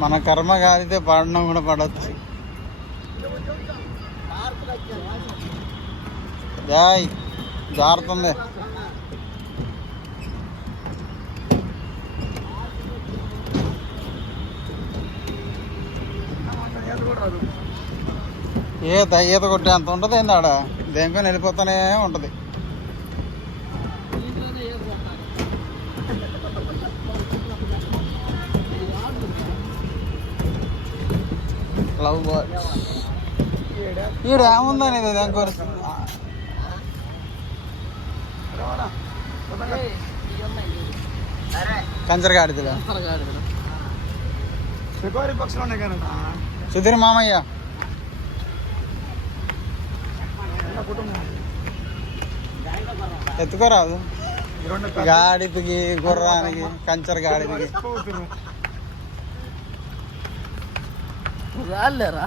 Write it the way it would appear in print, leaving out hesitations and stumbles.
మన కర్మ కాలితే పడడం కూడా పడవచ్చు. జాయ్ జారుతుంది. ఈత కొట్టే అంత ఉంటుంది ఏంది ఆడ, దేనికో వెళ్ళిపోతానే ఉంటుంది. లవ్ బర్డ్స్ ఈడ ఏముందని దానికో కంచరగాడిదిలా సుధీర్ మామయ్య ఎత్తుకోరాదు గాడిపికి గుర్రానికి కంచర గాడిపికి రాలే రా